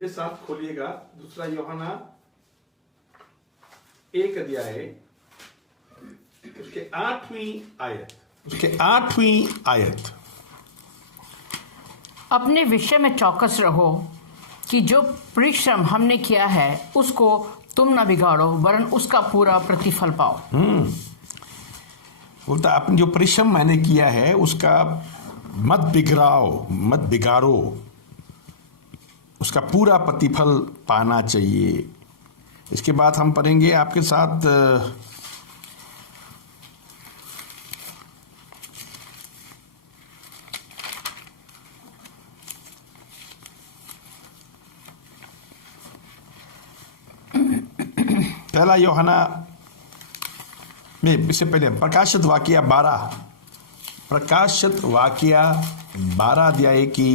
के साथ खोलिएगा दूसरा यूहन्ना 1 अध्याय उसके 8वीं आयत। अपने विषय में चौकस रहो कि जो परिश्रम हमने किया है उसको तुम न बिगाड़ो वरन उसका पूरा प्रतिफल पाओ। बोलता अपने जो परिश्रम मैंने किया है उसका मत बिगाड़ो, उसका पूरा प्रतिफल पाना चाहिए। इसके बाद हम पढ़ेंगे आपके साथ पहला यूहन्ना में इससे पहले प्रकाशित वाक्या 12 अध्याय की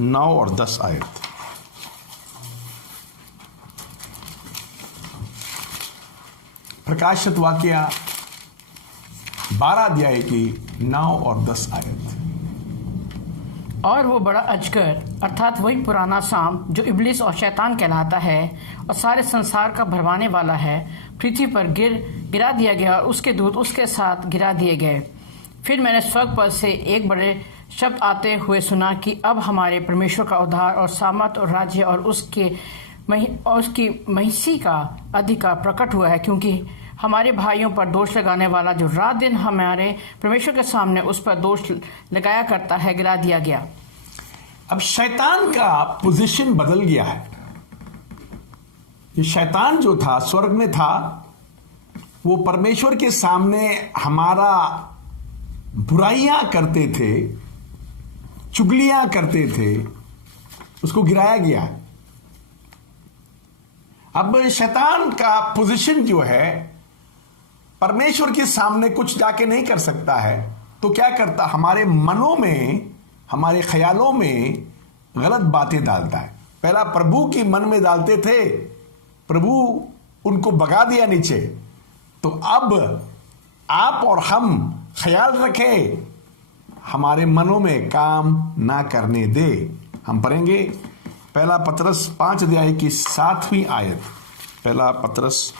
9 और 10 आयत। प्रकाशित वाक्या 12 अध्याय की 9 और 10 आयत। और वो बड़ा अजगर अर्थात वही पुराना सांप जो इब्लिस और शैतान कहलाता है और सारे संसार का भरमाने वाला है, पृथ्वी पर गिरा दिया गया और उसके दूत उसके साथ गिरा दिए गए। फिर मैंने स्वर्ग पर से एक बड़े शब्द आते हुए सुना कि अब हमारे परमेश्वर का उद्धार और सामर्थ और राज्य और उसकी महिसी का अधिकार प्रकट हुआ है, क्योंकि हमारे भाइयों पर दोष लगाने वाला जो रात दिन हमारे परमेश्वर के सामने उस पर दोष लगाया करता है गिरा दिया गया। अब शैतान का पोजीशन बदल गया है। ये शैतान जो था स्वर्ग में था, वो परमेश्वर के सामने हमारा बुराइयां करते थे, चुगलियां करते थे, उसको गिराया गया। अब शैतान का पोजीशन जो है परमेश्वर के सामने कुछ जाके नहीं कर सकता है, तो क्या करता, हमारे मनों में, हमारे ख्यालों में गलत बातें डालता है। पहला प्रभु की मन में डालते थे, प्रभु उनको भगा दिया नीचे, तो अब आप और हम ख्याल रखें हमारे मनों में काम ना करने दे। हम पढ़ेंगे पहला पतरस 5 अध्याय की 7वीं आयत। पहला पतरस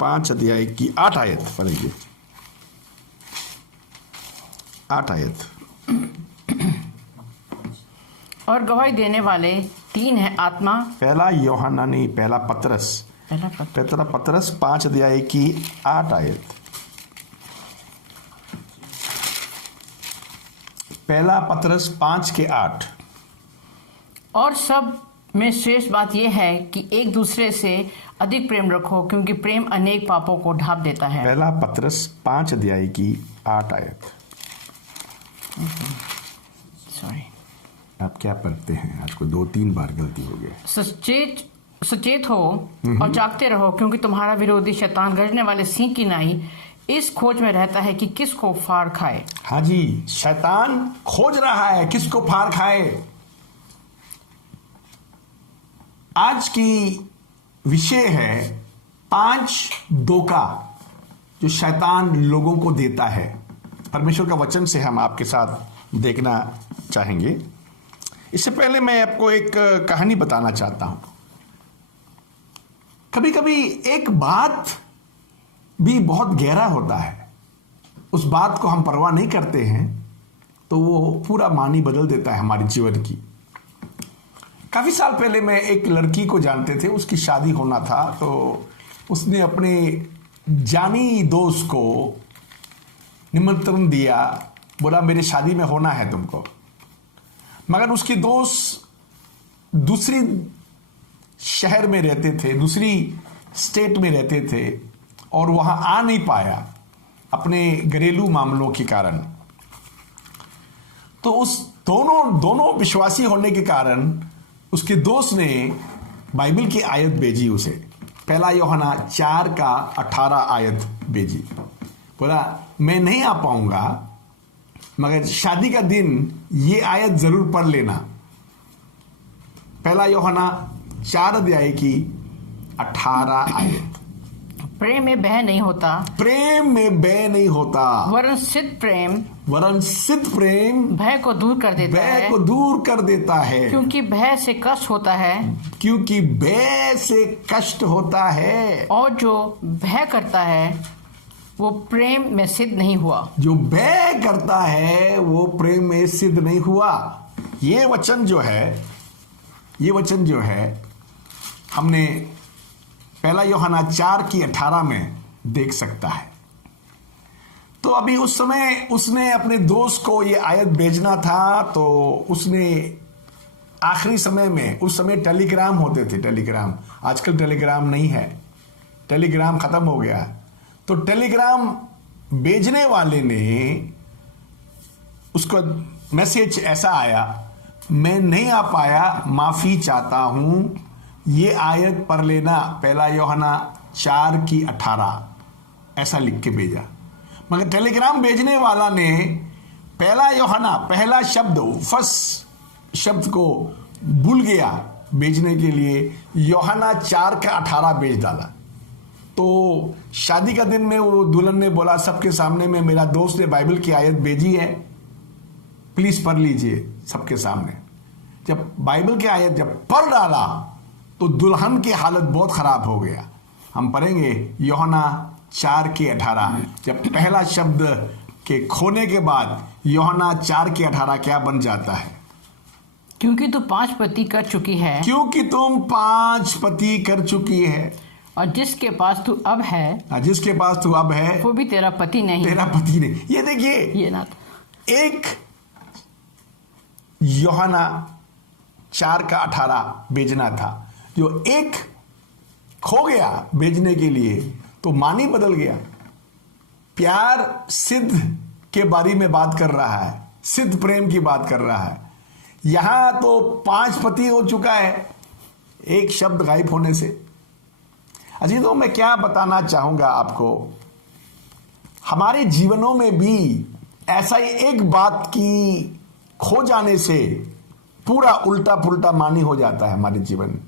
5 अध्याय की 8 आयत पढ़ेंगे। 8 आयत। और गवाही देने वाले 3 हैं, आत्मा। पहला यूहन्ना नहीं, पहला पतरस 5 अध्याय की 8 आयत। पहला पतरस 5 के 8। और सब में श्रेष्ठ बात यह है कि एक दूसरे से अधिक प्रेम रखो, क्योंकि प्रेम अनेक पापों को ढांप देता है। पहला पतरस 5 अध्याय की 8 आयत। सॉरी, आप क्या पढ़ते हैं? आज को 2-3 बार गलती हो गई। सचेत हो और जागते रहो, क्योंकि तुम्हारा विरोधी शैतान गरजने वाले सिंह की नाई इस खोज में रहता है कि किसको फाड़ खाए। हाँ जी, शैतान खोज रहा है किसको फाड़ खाए। आज की विषय है 5 धोखा जो शैतान लोगों को देता है। परमेश्वर का वचन से हम आपके साथ देखना चाहेंगे। इससे पहले मैं आपको एक कहानी बताना चाहता हूं। कभी कभी एक बात भी बहुत गहरा होता है, उस बात को हम परवाह नहीं करते हैं, तो वो पूरा मानी बदल देता है हमारे जीवन की। काफी साल पहले मैं एक लड़की को जानते थे, उसकी शादी होना था, तो उसने अपने जानी दोस्त को निमंत्रण दिया, बोला मेरी शादी में होना है तुमको। मगर उसके दोस्त दूसरी शहर में रहते थे, दूसरी स्टेट में रहते थे, और वहां आ नहीं पाया अपने घरेलू मामलों के कारण। तो उस दोनों विश्वासी होने के कारण उसके दोस्त ने बाइबल की आयत भेजी उसे। पहला यूहन्ना 4 का 18 आयत भेजी। बोला मैं नहीं आ पाऊंगा, मगर शादी का दिन ये आयत जरूर पढ़ लेना। पहला यूहन्ना 4 अध्याय की 18 आयत। प्रेम में भय नहीं होता, प्रेम में भय नहीं होता, वरन सिद्ध प्रेम भय को दूर कर देता भय है, को दूर कर देता है, क्योंकि भय से कष्ट होता है, क्योंकि भय से कष्ट होता है, और जो भय करता है वो प्रेम में सिद्ध नहीं हुआ। जो भय करता है वो प्रेम में सिद्ध नहीं हुआ। ये वचन जो है हमने 1 यूहन्ना 4:18 में देख सकता है। तो अभी उस समय उसने अपने दोस्त को ये आयत भेजना था, तो उसने आखिरी समय में, उस समय टेलीग्राम होते थे, टेलीग्राम, आजकल टेलीग्राम नहीं है, टेलीग्राम खत्म हो गया। तो टेलीग्राम भेजने वाले ने उसको मैसेज ऐसा आया, मैं नहीं आ पाया, माफी चाहता हूं, ये आयत पढ़ लेना, 1 यूहन्ना 4:18 ऐसा लिख के भेजा। मगर टेलीग्राम भेजने वाला ने 1 यूहन्ना पहला शब्द, फर्स्ट शब्द को भूल गया भेजने के लिए, यूहन्ना 4:18 भेज डाला। तो शादी का दिन में वो दुल्हन ने बोला सबके सामने में, मेरा दोस्त ने बाइबल की आयत भेजी है, प्लीज पढ़ लीजिए सबके सामने। जब बाइबल की आयत जब पढ़ डाला तो दुल्हन की हालत बहुत खराब हो गया। हम पढ़ेंगे यूहन्ना 4:18। जब पहला शब्द के खोने के बाद यूहन्ना 4:18 क्या बन जाता है? क्योंकि तू 5 पति कर चुकी है, क्योंकि तुम 5 पति कर चुकी है, और जिसके पास तू अब है, जिसके पास तू अब है वो भी तेरा पति नहीं। तेरा पति नहीं। ये देखिए, ये ना एक यूहन्ना 4:18 भेजना था, जो एक खो गया भेजने के लिए, तो मानी बदल गया। प्यार सिद्ध के बारे में बात कर रहा है, सिद्ध प्रेम की बात कर रहा है। यहां तो 5 पति हो चुका है एक शब्द गायब होने से। अजी, तो मैं क्या बताना चाहूंगा आपको, हमारे जीवनों में भी ऐसा ही एक बात की खो जाने से पूरा उल्टा पुल्टा मानी हो जाता है हमारे जीवन में।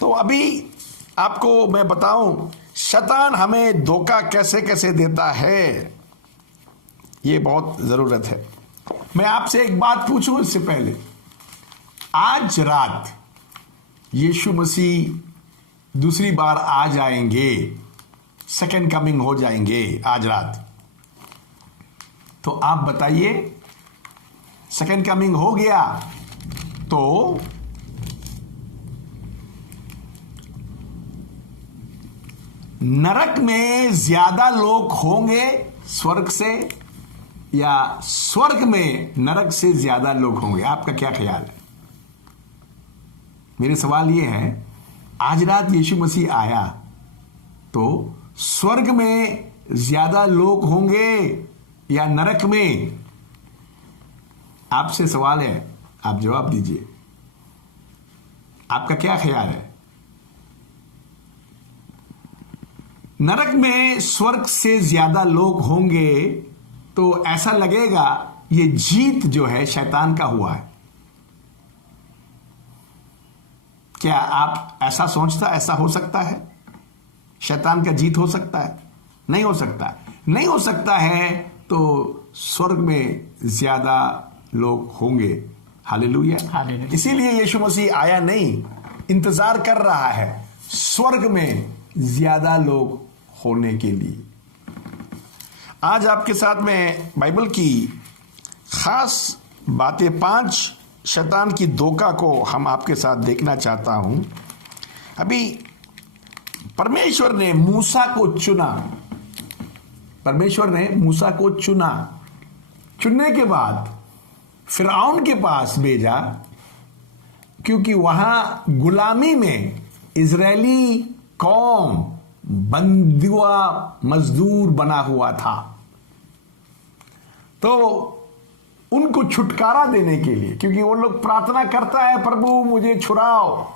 तो अभी आपको मैं बताऊं, शैतान हमें धोखा कैसे कैसे देता है, ये बहुत जरूरत है। मैं आपसे एक बात पूछूं इससे पहले, आज रात यीशु मसीह दूसरी बार आ जाएंगे, सेकंड कमिंग हो जाएंगे आज रात, तो आप बताइए, सेकंड कमिंग हो गया तो नरक में ज्यादा लोग होंगे स्वर्ग से, या स्वर्ग में नरक से ज्यादा लोग होंगे? आपका क्या ख्याल है? मेरे सवाल ये है, आज रात यीशु मसीह आया तो स्वर्ग में ज्यादा लोग होंगे या नरक में? आपसे सवाल है, आप जवाब दीजिए। आपका क्या ख्याल है? नरक में स्वर्ग से ज्यादा लोग होंगे तो ऐसा लगेगा ये जीत जो है शैतान का हुआ है। क्या आप ऐसा सोचता, ऐसा हो सकता है शैतान का जीत हो सकता है? नहीं हो सकता। नहीं हो सकता है तो स्वर्ग में ज्यादा लोग होंगे। हालेलुया। इसीलिए यीशु मसीह आया नहीं, इंतजार कर रहा है स्वर्ग में ज्यादा लोग होने के लिए। आज आपके साथ में बाइबल की खास बातें, 5 शैतान की धोखा को हम आपके साथ देखना चाहता हूं। अभी परमेश्वर ने मूसा को चुना, परमेश्वर ने मूसा को चुना, चुनने के बाद फिरौन के पास भेजा, क्योंकि वहां गुलामी में इजरायली कौम बंधुआ मजदूर बना हुआ था। तो उनको छुटकारा देने के लिए, क्योंकि वो लोग प्रार्थना करता है, प्रभु मुझे छुड़ाओ,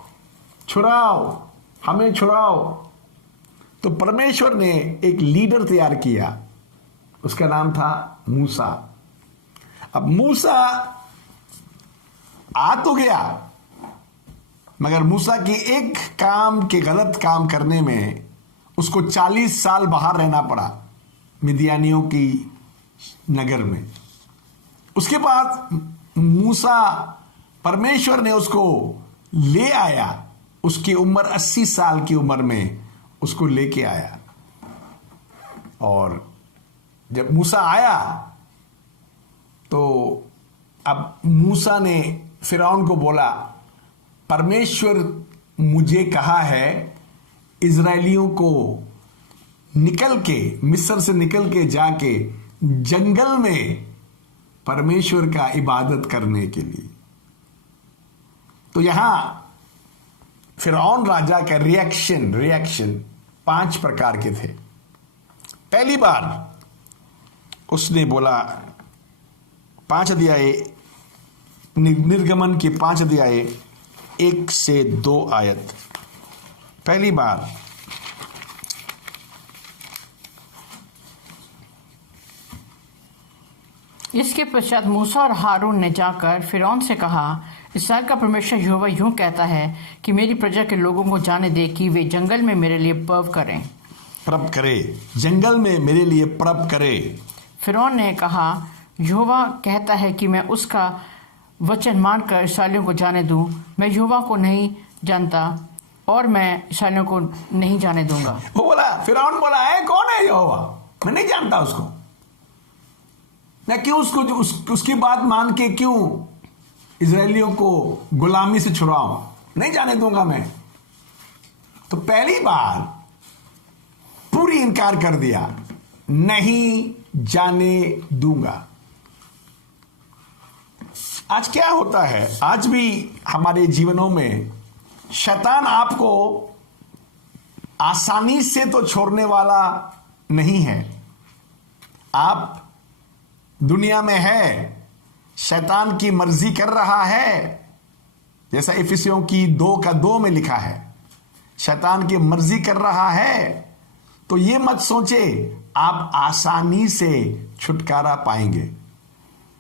छुड़ाओ, हमें छुड़ाओ। तो परमेश्वर ने एक लीडर तैयार किया, उसका नाम था मूसा। अब मूसा आ तो गया, मगर मूसा की एक काम के गलत काम करने में उसको 40 साल बाहर रहना पड़ा मिदियानियों की नगर में। उसके बाद मूसा, परमेश्वर ने उसको ले आया, उसकी उम्र 80 साल की उम्र में उसको लेके आया। और जब मूसा आया तो अब मूसा ने फिरौन को बोला, परमेश्वर मुझे कहा है इजरायलियों को निकल के, मिस्र से निकल के जाके जंगल में परमेश्वर का इबादत करने के लिए। तो यहां फिरौन राजा का रिएक्शन 5 प्रकार के थे। पहली बार उसने बोला, 5 अध्याय, निर्गमन के 5 अध्याय 1 से 2 आयत। पहली बार इसके पश्चात मूसा और हारून ने जाकर फिरौन से कहा, इस्राएल का परमेश्वर यहोवा यूं कहता है कि मेरी प्रजा के लोगों को जाने दे कि वे जंगल में मेरे लिए पर्व करें। पर्व करे, जंगल में मेरे लिए पर्व करे। फिरौन ने कहा, यहोवा कहता है कि मैं उसका वचन मानकर इस्राएलियों को जाने दूं। मैं यहोवा को नहीं जानता और मैं इस्राएलियों को नहीं जाने दूंगा। वो बोला, फिरौन बोला है, कौन है यहोवा? मैं नहीं जानता उसको। मैं क्यों उसकी बात मान के क्यों इजरायलियों को गुलामी से छुड़ाऊं? नहीं जाने दूंगा मैं। तो पहली बार पूरी इनकार कर दिया, नहीं जाने दूंगा। आज क्या होता है, आज भी हमारे जीवनों में शैतान आपको आसानी से तो छोड़ने वाला नहीं है। आप दुनिया में है, शैतान की मर्जी कर रहा है, जैसा इफिसियों की 2:2 में लिखा है, शैतान की मर्जी कर रहा है। तो ये मत सोचे आप आसानी से छुटकारा पाएंगे।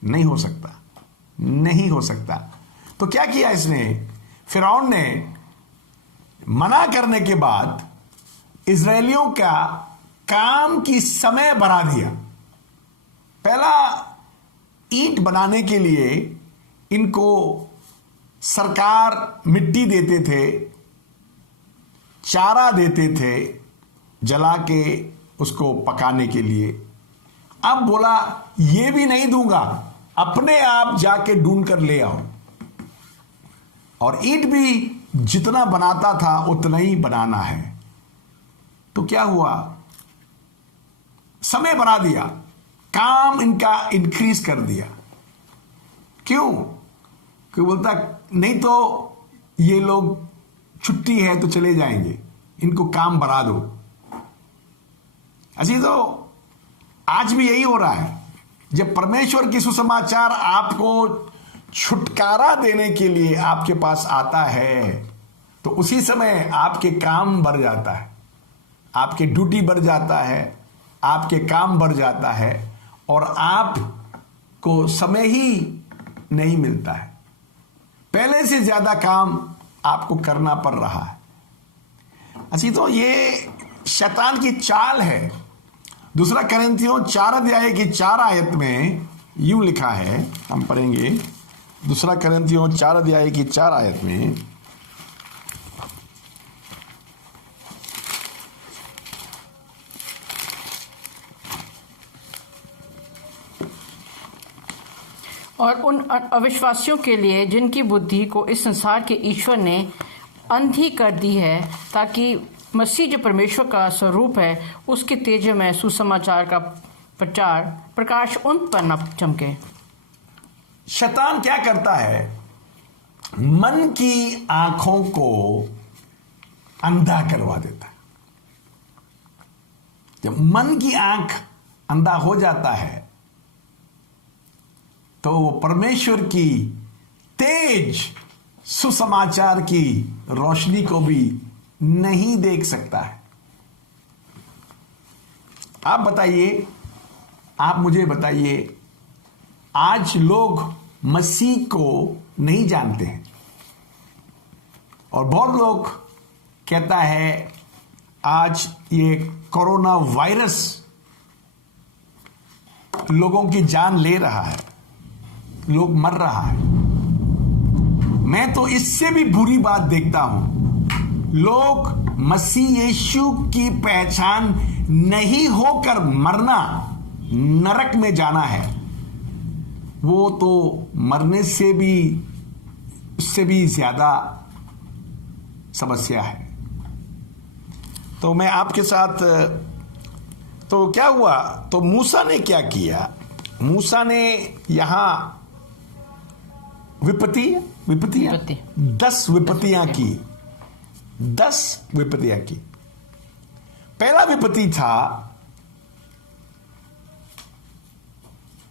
नहीं हो सकता, नहीं हो सकता। तो क्या किया इसने? फिरौन ने मना करने के बाद इजरायलियों का काम की समय बढ़ा दिया। पहला, ईंट बनाने के लिए इनको सरकार मिट्टी देते थे, चारा देते थे, जला के उसको पकाने के लिए। अब बोला ये भी नहीं दूंगा, अपने आप जाके ढूंढ कर ले आओ। और ईंट भी जितना बनाता था उतना ही बनाना है। तो क्या हुआ? समय बढ़ा दिया, काम इनका इंक्रीज कर दिया। क्यों? क्यों बोलता नहीं तो ये लोग छुट्टी है तो चले जाएंगे, इनको काम बढ़ा दो। ऐसी तो आज भी यही हो रहा है। जब परमेश्वर की सुसमाचार आपको छुटकारा देने के लिए आपके पास आता है तो उसी समय आपके काम बढ़ जाता है, आपके ड्यूटी बढ़ जाता है, आपके काम बढ़ जाता है और आपको समय ही नहीं मिलता है। पहले से ज्यादा काम आपको करना पड़ रहा है। अच्छी तो ये शैतान की चाल है। दूसरा कोरिन्थियों 4:4 में यूं लिखा है, हम पढ़ेंगे। दूसरा कोरिन्थियों 4:4 में और उन अविश्वासियों के लिए जिनकी बुद्धि को इस संसार के ईश्वर ने अंधी कर दी है, ताकि मसीह जो परमेश्वर का स्वरूप है उसके तेज में सुसमाचार का प्रकाश उन पर न चमके। शैतान क्या करता है? मन की आंखों को अंधा करवा देता है। जब मन की आंख अंधा हो जाता है तो वो परमेश्वर की तेज सुसमाचार की रोशनी को भी नहीं देख सकता है। आप बताइए, आप मुझे बताइए, आज लोग मसीह को नहीं जानते हैं और बहुत लोग कहता है आज ये कोरोना वायरस लोगों की जान ले रहा है, लोग मर रहा है। मैं तो इससे भी बुरी बात देखता हूं, लोग मसीह यीशु की पहचान नहीं होकर मरना, नरक में जाना है, वो तो मरने से भी, उससे भी ज्यादा समस्या है। तो मैं आपके साथ, तो क्या हुआ, तो मूसा ने क्या किया, मूसा ने यहां विपत्ति 10 विपत्तियां की, 10 विपत्तियां की। पहला विपत्ति था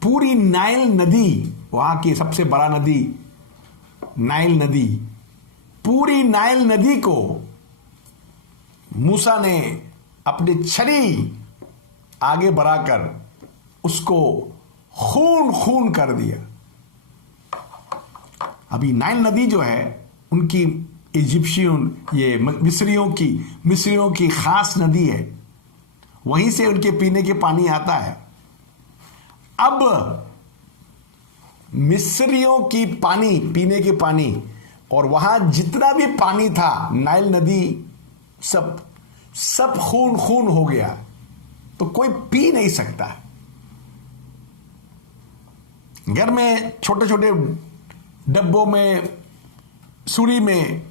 पूरी नाइल नदी, वहां की सबसे बड़ा नदी नाइल नदी, पूरी नाइल नदी को मूसा ने अपनी छड़ी आगे बढ़ाकर उसको खून खून कर दिया। अभी नाइल नदी जो है उनकी इजिप्शियन, ये मिस्रियों की खास नदी है, वहीं से उनके पीने के पानी आता है। अब मिस्रियों की पानी, पीने के पानी, और वहां जितना भी पानी था नाइल नदी, सब खून खून हो गया, तो कोई पी नहीं सकता। घर में छोटे छोटे डब्बों में, सुरी में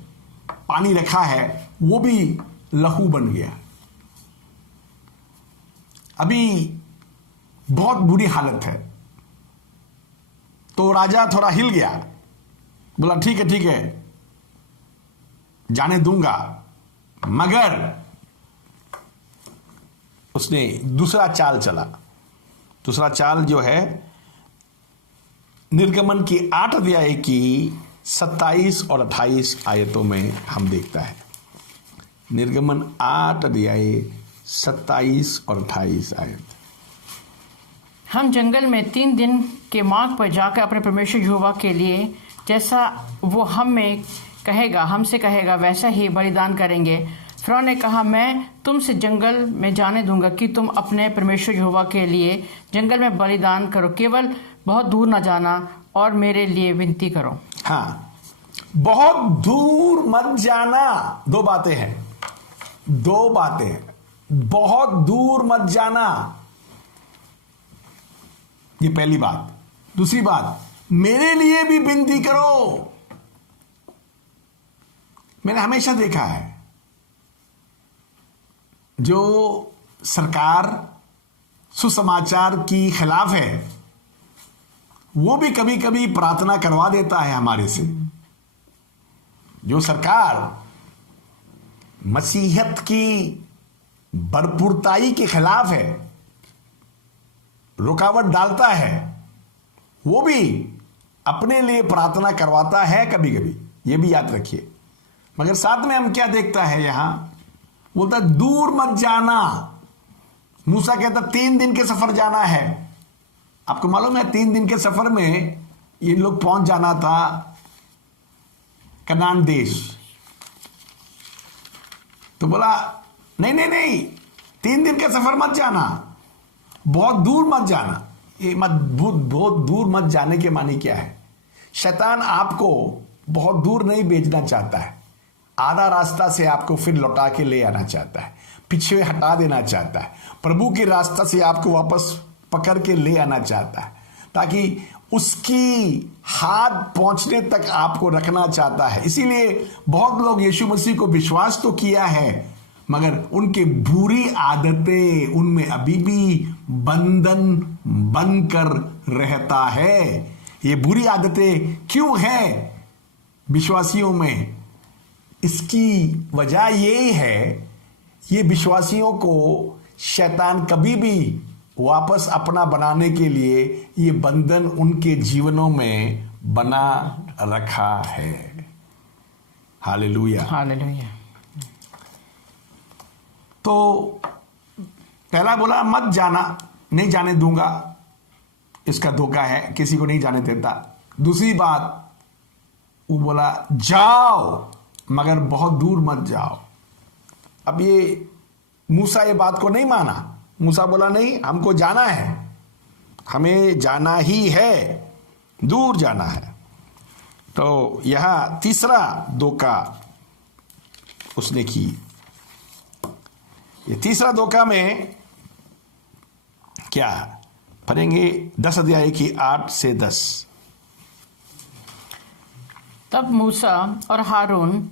पानी रखा है, वो भी लहू बन गया। अभी बहुत बुरी हालत है। तो राजा थोड़ा हिल गया, बोला ठीक है जाने दूंगा, मगर उसने दूसरा चाल चला। दूसरा चाल जो है निर्गमन की 8 अध्याय की 27 और 28 आयतों में हम देखता है। निर्गमन 8 अध्याय 27 और 28 आयत। हम जंगल में 3 दिन के मार्ग पर जाकर अपने परमेश्वर यहोवा के लिए जैसा वो हमसे कहेगा वैसा ही बलिदान करेंगे। फ़िरौन ने कहा, मैं तुमसे जंगल में जाने दूंगा कि तुम अपने परमेश्वर यहोवा के लिए जंगल में बलिदान करो, केवल बहुत दूर न जाना और मेरे लिए विनती करो। हाँ, बहुत दूर मत जाना। 2 बातें हैं, 2 बातें। बहुत दूर मत जाना, ये पहली बात। दूसरी बात, मेरे लिए भी विनती करो। मैंने हमेशा देखा है, जो सरकार सुसमाचार की खिलाफ है, वो भी कभी कभी प्रार्थना करवा देता है हमारे से। जो सरकार मसीहत की भरपूरताई के खिलाफ है, रुकावट डालता है, वो भी अपने लिए प्रार्थना करवाता है कभी कभी, ये भी याद रखिए। मगर साथ में हम क्या देखता है यहां, बोलता दूर मत जाना। मूसा कहता 3 दिन के सफर जाना है। आपको मालूम है 3 दिन के सफर में ये लोग पहुंच जाना था कनान देश। तो बोला नहीं, 3 दिन के सफर मत जाना, बहुत दूर मत जाना। ये बहुत दूर मत जाने के मानी क्या है? शैतान आपको बहुत दूर नहीं भेजना चाहता है, आधा रास्ता से आपको फिर लौटा के ले आना चाहता है, पीछे हटा देना चाहता है, प्रभु के रास्ता से आपको वापस पकड़ के ले आना चाहता है, ताकि उसकी हाथ पहुंचने तक आपको रखना चाहता है। इसीलिए बहुत लोग यीशु मसीह को विश्वास तो किया है, मगर उनके बुरी आदतें उनमें अभी भी बंधन बनकर रहता है। ये बुरी आदतें क्यों हैं विश्वासियों में? इसकी वजह यही है, ये विश्वासियों को शैतान कभी भी वापस अपना बनाने के लिए ये बंधन उनके जीवनों में बना रखा है। Hallelujah, hallelujah. तो पहला बोला मत जाना, नहीं जाने दूंगा, इसका धोखा है, किसी को नहीं जाने देता। दूसरी बात वो बोला जाओ, मगर बहुत दूर मत जाओ। अब ये मूसा ये बात को नहीं माना। मूसा बोला नहीं, हमको जाना है, हमें जाना ही है, दूर जाना है। तो यहां तीसरा धोखा उसने की। ये तीसरा धोखा में क्या पढ़ेंगे? 10 अध्याय की 8 से 10। तब मूसा और हारून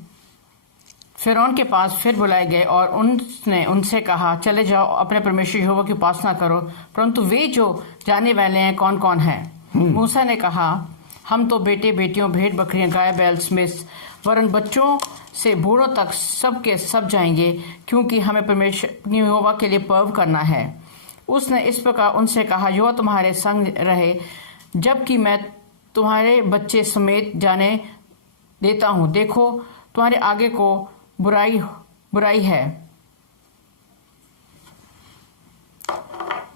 फिरौन के पास फिर बुलाए गए और उसने उनसे कहा, चले जाओ, अपने परमेश्वर यहोवा की उपासना करो। परंतु वे जो जाने वाले हैं कौन कौन है? मूसा ने कहा, हम तो बेटे बेटियों, भेड़ बकरियां, गाय बैल समेत वरन बच्चों से बूढ़ों तक सब के सब जाएंगे, क्योंकि हमें परमेश्वर यहोवा के लिए पर्व करना है। उसने इस प्रकार उनसे कहा, यहोवा तुम्हारे संग रहे, जबकि मैं तुम्हारे बच्चे समेत जाने देता हूं। देखो, तुम्हारे आगे को बुराई है।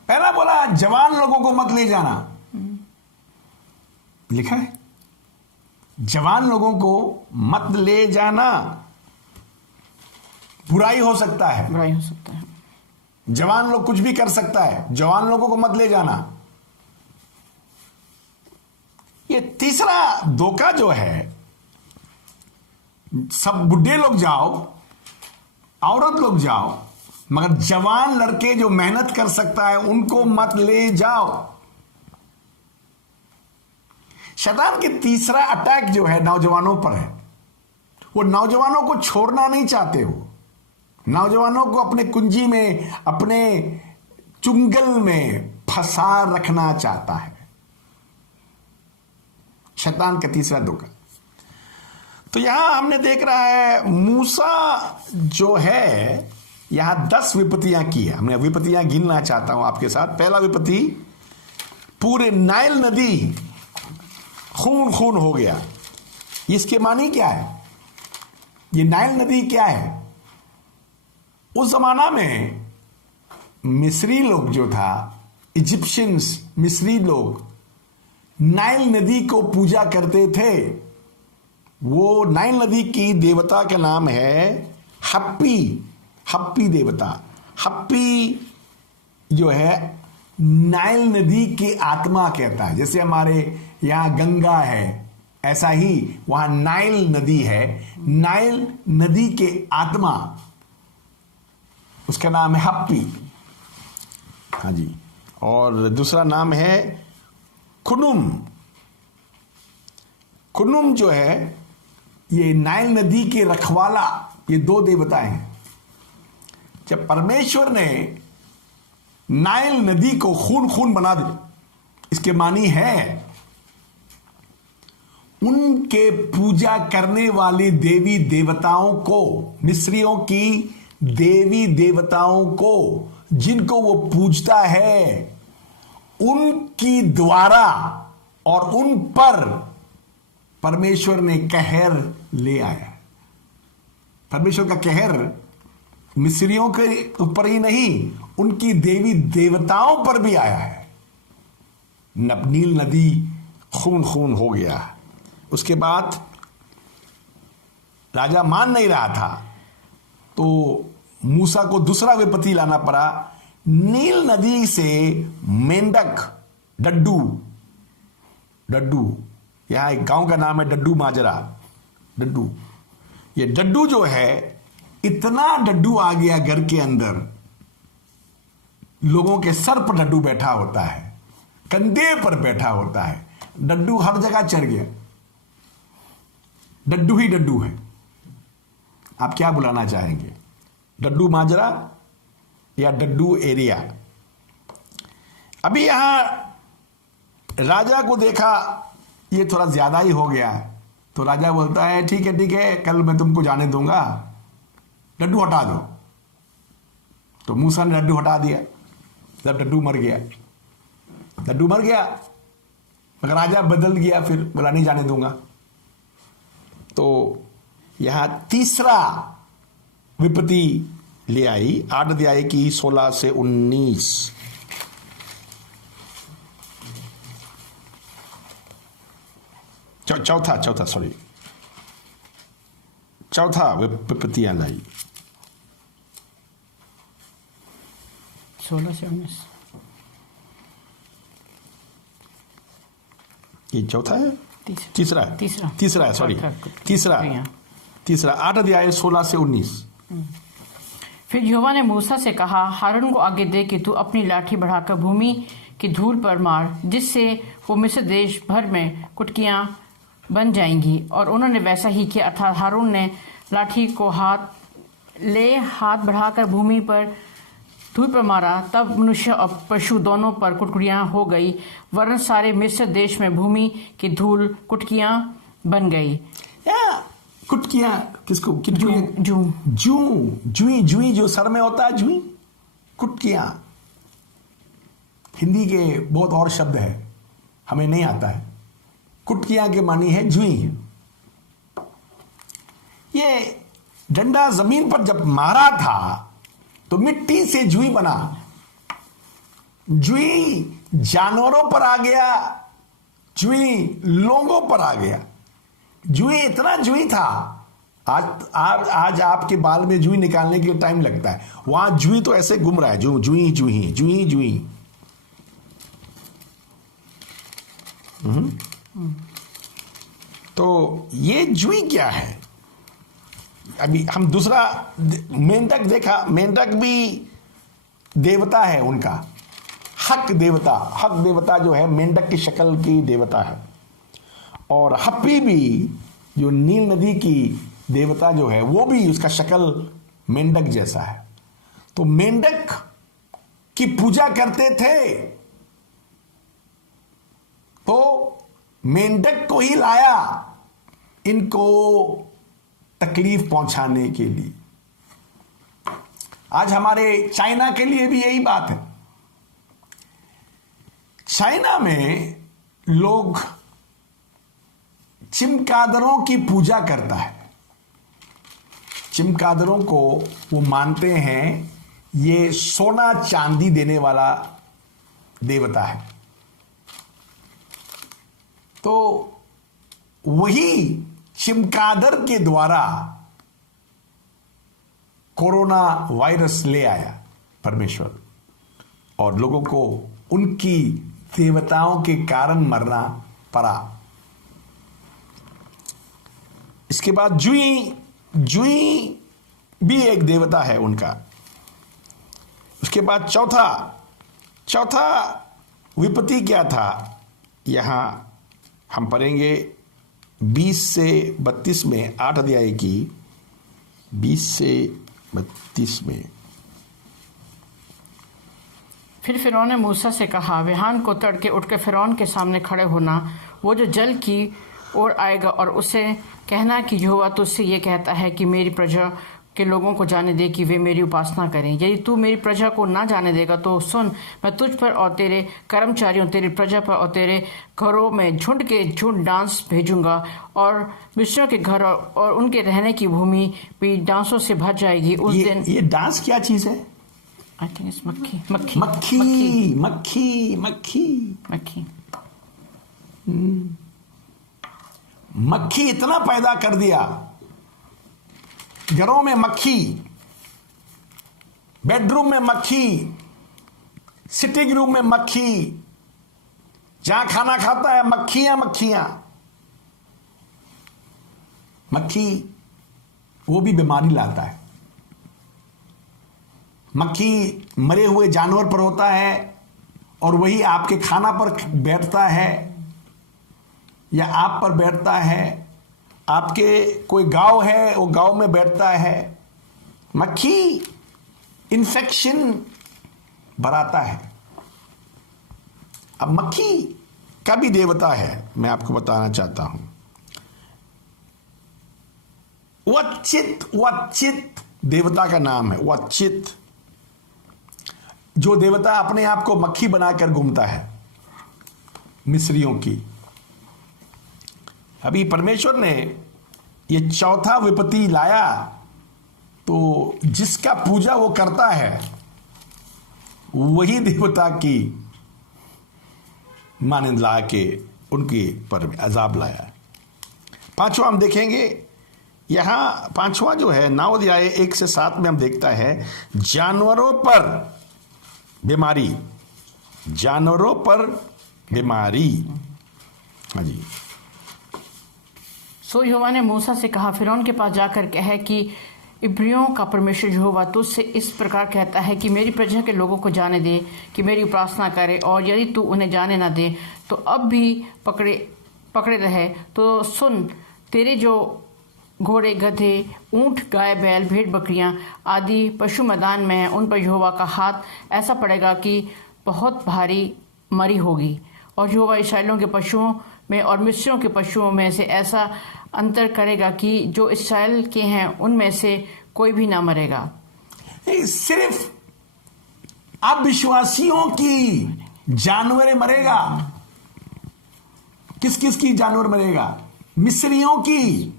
पहला बोला जवान लोगों को मत ले जाना, लिखा है जवान लोगों को मत ले जाना, बुराई हो सकता है, बुराई हो सकता है। जवान लोग कुछ भी कर सकता है, जवान लोगों को मत ले जाना। ये तीसरा धोखा जो है, सब बुढ़े लोग जाओ, औरत लोग जाओ, मगर जवान लड़के जो मेहनत कर सकता है उनको मत ले जाओ। शैतान की तीसरा अटैक जो है नौजवानों पर है। वो नौजवानों को छोड़ना नहीं चाहते, हो नौजवानों को अपने कुंजी में, अपने चुंगल में फंसा रखना चाहता है। शैतान का तीसरा धोखा। तो यहां हमने देख रहा है मूसा जो है, यहां 10 विपत्तियां की है। हमने विपत्तियां गिनना चाहता हूं आपके साथ। पहला विपत्ति, पूरे नाइल नदी खून खून हो गया। इसके मानी क्या है? ये नाइल नदी क्या है? उस जमाना में मिस्री लोग जो था, इजिप्शियंस, मिस्री लोग नाइल नदी को पूजा करते थे। वो नाइल नदी की देवता का नाम है हप्पी, हप्पी देवता। हप्पी जो है नाइल नदी की आत्मा कहता है। जैसे हमारे यहां गंगा है, ऐसा ही वहां नाइल नदी है। नाइल नदी के आत्मा, उसका नाम है हप्पी। हाँ जी। और दूसरा नाम है खुनुम। खुनुम जो है, ये नाइल नदी के रखवाला, ये 2 देवताएं हैं। जब परमेश्वर ने नाइल नदी को खून खून बना दी, इसके मानी है उनके पूजा करने वाली देवी देवताओं को, मिस्रियों की देवी देवताओं को, जिनको वो पूजता है, उनकी द्वारा और उन पर परमेश्वर ने कहर ले आया। परमेश्वर का कहर मिस्रियों के ऊपर ही नहीं, उनकी देवी देवताओं पर भी आया है। नील नदी खून खून हो गया। उसके बाद राजा मान नहीं रहा था, तो मूसा को दूसरा विपत्ति लाना पड़ा। नील नदी से मेंढक, डड्डू, डड्डू, यहां एक गांव का नाम है डड्डू माजरा, डड्डू। ये डड्डू जो है, इतना डड्डू आ गया घर के अंदर, लोगों के सर पर डड्डू बैठा होता है, कंधे पर बैठा होता है। डड्डू हर जगह चढ़ गया। डड्डू ही डड्डू है। आप क्या बुलाना चाहेंगे? डड्डू माजरा या डड्डू एरिया? अभी यहां राजा को देखा ये थोड़ा ज्यादा ही हो गया, तो राजा बोलता है ठीक है, कल मैं तुमको जाने दूंगा, डड्डू हटा दो। तो मूसा ने डड्डू हटा दिया। जब डड्डू मर गया, डड्डू मर गया, मगर राजा बदल गया, फिर बोला नहीं जाने दूंगा। तो यहां तीसरा विपत्ति ले आई। 8 अध्याय की 16 से 19। चौथा विपत्तियां लाई। 16 से 19। ये चौथा है, तीसरा तीसरा है, सॉरी, तीसरा 8 अध्याय 16 से 19। फिर यहोवा ने मूसा से कहा, हारून को आगे दे कि तू अपनी लाठी बढ़ाकर भूमि की धूल पर मार, जिससे वो मिस्र देश भर में कुटकियां बन जाएंगी। और उन्होंने वैसा ही किया, अर्थात हारून ने लाठी को हाथ बढ़ाकर भूमि पर धूल पर मारा। तब मनुष्य और पशु दोनों पर कुटकियां हो गई, वरन सारे मिस्र देश में भूमि की धूल कुटकियां बन गई। या कुटकियां किसको? जू जुई जो सर में होता है, जुई, कुटकियां। हिंदी के बहुत और शब्द है, हमें नहीं आता है। कुटकियां के मानी है जुई। ये डंडा जमीन पर जब मारा था तो मिट्टी से जुई बना। जुई जानवरों पर आ गया, जुई लोगों पर आ गया। जुई इतना जुई था, आज आपके बाल में जुई निकालने के लिए टाइम लगता है, वहां जुई तो ऐसे घूम रहा है, जुई जुई जुई जुई। तो ये जुई क्या है? अभी हम दूसरा मेंढक देखा। मेंढक भी देवता है उनका, हक देवता जो है मेंढक की शक्ल की देवता है। और हप्पी भी जो नील नदी की देवता जो है, वो भी उसका शक्ल मेंढक जैसा है। तो मेंढक की पूजा करते थे, तो मेंढक को ही लाया इनको तकलीफ पहुंचाने के लिए। आज हमारे चाइना के लिए भी यही बात है। चाइना में लोग चिमकादरों की पूजा करता है। चिमकादरों को वो मानते हैं ये सोना चांदी देने वाला देवता है। तो वही चिमकादर के द्वारा कोरोना वायरस ले आया परमेश्वर, और लोगों को उनकी देवताओं के कारण मरना पड़ा। इसके बाद जुई भी एक देवता है उनका। उसके बाद चौथा विपत्ति क्या था? यहां हम पढ़ेंगे 20 से 32 में, 8 अध्याय की 20 से 32 में। फिर फिरौन ने मूसा से कहा, बिहान को तड़के उठकर फिरौन के सामने खड़े होना, वो जो जल की ओर आएगा, और उसे कहना कि यहोवा तुझसे ये कहता है कि मेरी प्रजा के लोगों को जाने दे कि वे मेरी उपासना करें। यदि तू मेरी प्रजा को ना जाने देगा तो सुन, मैं तुझ पर और तेरे कर्मचारियों, तेरी प्रजा पर और तेरे घरों में झुंड के झुंड डांस भेजूंगा, और मिस्रियों के घर और उनके रहने की भूमि भी डांसों से भर जाएगी। उस दिन ये डांस क्या चीज है? आई थिंक इट्स मक्खी। मक्खी इतना पैदा कर दिया, घरों में मक्खी, बेडरूम में मक्खी, सिटिंग रूम में मक्खी, जहां खाना खाता है मक्खियां। मक्खी वो भी बीमारी लाता है। मक्खी मरे हुए जानवर पर होता है और वही आपके खाना पर बैठता है या आप पर बैठता है। आपके कोई गांव है, वो गांव में बैठता है। मक्खी इन्फेक्शन बढ़ाता है। अब मक्खी का भी देवता है, मैं आपको बताना चाहता हूं। वच्चित देवता का नाम है, वच्चित, जो देवता अपने आप को मक्खी बनाकर घूमता है मिस्रियों की। अभी परमेश्वर ने ये चौथा विपत्ति लाया, तो जिसका पूजा वो करता है वही देवता की मानंद ला के उनके पर अजाब लाया। पांचवा हम देखेंगे, यहां पांचवा जो है 9 अध्याय 1 से 7 में हम देखता है, जानवरों पर बीमारी, जानवरों पर बीमारी। हाँ जी। सो यहोवा ने मूसा से कहा, फिरौन के पास जाकर कहे कि इब्रियों का परमेश्वर यहोवा तुझसे इस प्रकार कहता है कि मेरी प्रजा के लोगों को जाने दे कि मेरी उपासना करे, और यदि तू उन्हें जाने ना दे तो अब भी पकड़े रहे तो सुन, तेरे जो घोड़े, गधे, ऊंट, गाय, बैल, भेड़, बकरियां आदि पशु मैदान में हैं, उन पर यहोवा का हाथ ऐसा पड़ेगा कि बहुत भारी मरी होगी। और यहोवा इस्राएलियों के पशुओं में और मिस्रियों के पशुओं में से ऐसा अंतर करेगा कि जो इस्राएल के हैं उनमें से कोई भी ना मरेगा। सिर्फ अविश्वासियों की जानवरें मरेगा। किस किस की जानवर मरेगा? मिस्रियों की,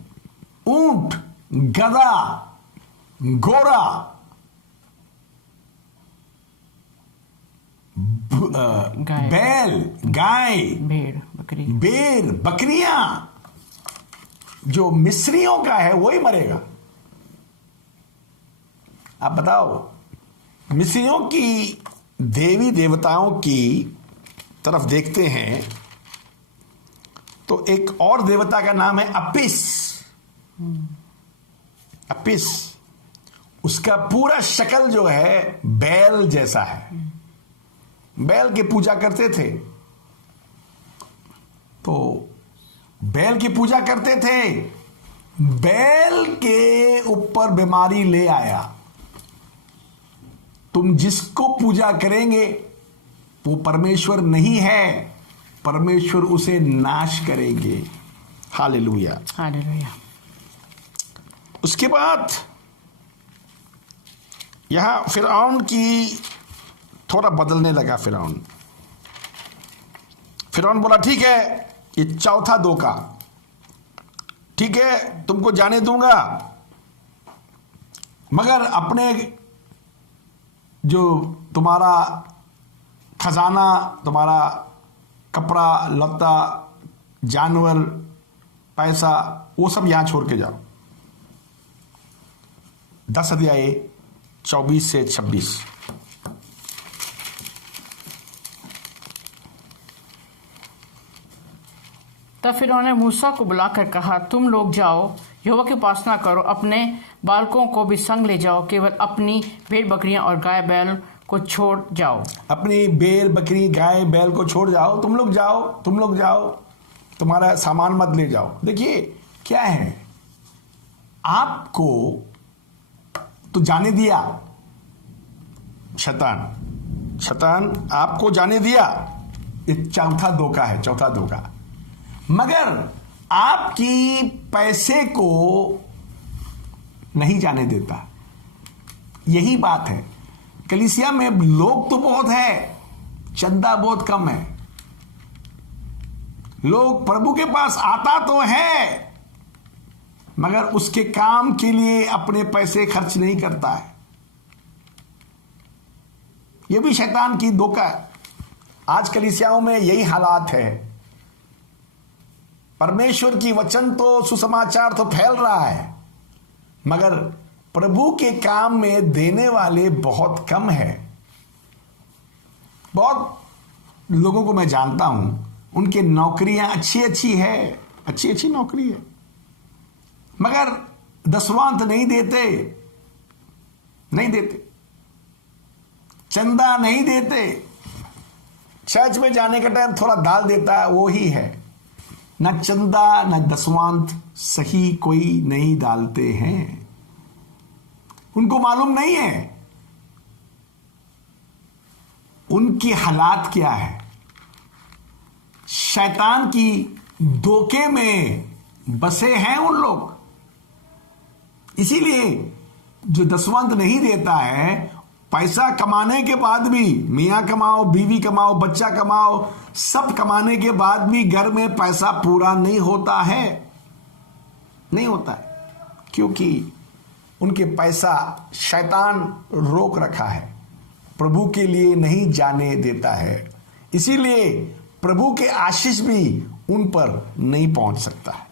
ऊंट, गधा, घोड़ा, बैल, गाय, भेड़, बकरियां। जो मिस्रियों का है वही मरेगा। आप बताओ, मिस्रियों की देवी देवताओं की तरफ देखते हैं तो एक और देवता का नाम है अपिस। अपिस, उसका पूरा शक्ल जो है बैल जैसा है। बैल की पूजा करते थे, तो बैल की पूजा करते थे, बैल के ऊपर बीमारी ले आया। तुम जिसको पूजा करेंगे वो परमेश्वर नहीं है, परमेश्वर उसे नाश करेंगे। Hallelujah, hallelujah. उसके बाद यहां फिरौन की थोड़ा बदलने लगा। फिरौन बोला, ठीक है, ये चौथा धोखा, ठीक है, तुमको जाने दूंगा, मगर अपने जो तुम्हारा खजाना, तुम्हारा कपड़ा लत्ता, जानवर, पैसा, वो सब यहां छोड़ के जाओ। 10 अध्याय 24 से 26। तब फिरौन ने मूसा को बुलाकर कहा, तुम लोग जाओ, यहोवा की उपासना करो, अपने बालकों को भी संग ले जाओ, केवल अपनी भेड़ बकरियां और गाय बैल को छोड़ जाओ। अपनी भेड़ बकरी गाय बैल को छोड़ जाओ, तुम लोग जाओ, तुम्हारा सामान मत ले जाओ। देखिए क्या है, आपको तो जाने दिया शैतान आपको जाने दिया। ये चौथा धोखा है, चौथा धोखा। मगर आपकी पैसे को नहीं जाने देता। यही बात है, कलीसिया में लोग तो बहुत है, चंदा बहुत कम है। लोग प्रभु के पास आता तो है, मगर उसके काम के लिए अपने पैसे खर्च नहीं करता है। यह भी शैतान की धोखा है। आज कलीसियाओं में यही हालात है। परमेश्वर की वचन तो, सुसमाचार तो फैल रहा है, मगर प्रभु के काम में देने वाले बहुत कम है। बहुत लोगों को मैं जानता हूं, उनकी नौकरियां अच्छी है, अच्छी नौकरी है, मगर दसवांत नहीं देते, चंदा नहीं देते। चर्च में जाने का टाइम थोड़ा दाल देता है, वो ही है। न चंदा न दसवांत सही कोई नहीं डालते हैं। उनको मालूम नहीं है उनकी हालात क्या है। शैतान की धोखे में बसे हैं उन लोग। इसीलिए जो दसवंत नहीं देता है, पैसा कमाने के बाद भी, मियां कमाओ, बीवी कमाओ, बच्चा कमाओ, सब कमाने के बाद भी घर में पैसा पूरा नहीं होता है। क्योंकि उनके पैसा शैतान रोक रखा है, प्रभु के लिए नहीं जाने देता है। इसीलिए प्रभु के आशीष भी उन पर नहीं पहुंच सकता है।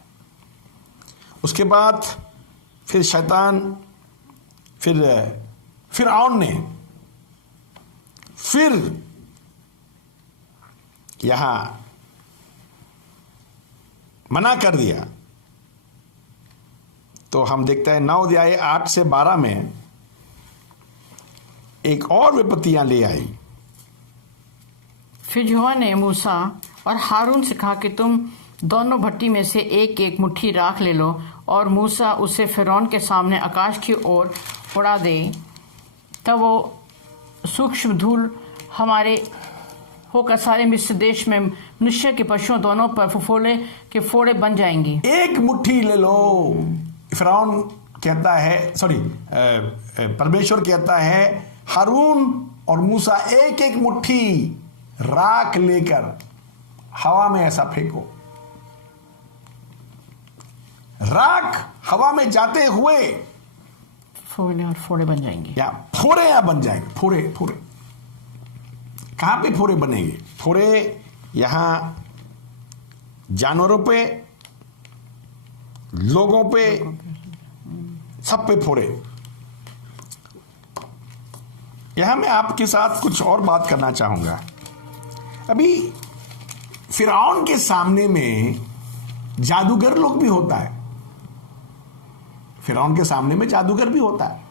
उसके बाद फिर शैतान, फिरौन फिर यहां मना कर दिया, तो हम देखते हैं 9 अध्याय 8 से 12 में एक और विपत्तियां ले आई। फिर यहोवा ने मूसा और हारून से कहा कि तुम दोनों भट्टी में से एक एक मुट्ठी राख ले लो और मूसा उसे फिरौन के सामने आकाश की ओर उड़ा दे, तब वो सूक्ष्म धूल हमारे होकर सारे मिस्र देश में मनुष्य के पशुओं दोनों पर फफोले के फोड़े बन जाएंगी। एक मुट्ठी ले लो। फिरौन कहता है, परमेश्वर कहता है हारून और मूसा एक एक मुट्ठी राख लेकर हवा में ऐसा फेंको। राख हवा में जाते हुए फोड़े और फोड़े बन जाएंगे, या फोड़े या बन जाएंगे। फोड़े फोड़े कहां पे फोड़े बनेंगे? फोड़े यहां जानवरों पे, लोगों पे, सब पे फोड़े। यहां मैं आपके साथ कुछ और बात करना चाहूंगा। अभी फिरौन के सामने में जादूगर लोग भी होता है। फिरौन के सामने में जादूगर भी होता है।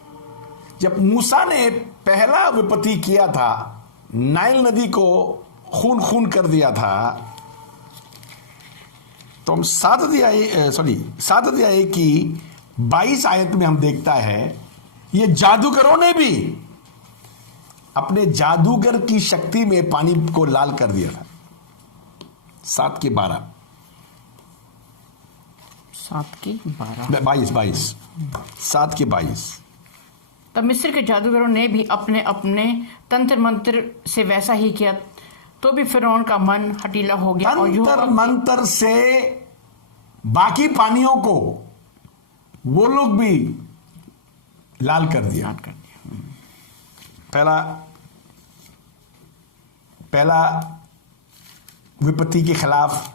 जब मूसा ने पहला विपत्ति किया था, नाइल नदी को खून खून कर दिया था, तो हम 7 अध्याय की 22 आयत में हम देखता है ये जादूगरों ने भी अपने जादूगर की शक्ति में पानी को लाल कर दिया था। 7 की 12 7 की 12 22 7 की 22। तब मिस्र के जादूगरों ने भी अपने अपने तंत्र मंत्र से वैसा ही किया, तो भी फिरौन का मन हठीला हो गया और तंत्र मंत्र से बाकी पानियों को वो लोग भी लाल कर दिया। पहला विपत्ति के खिलाफ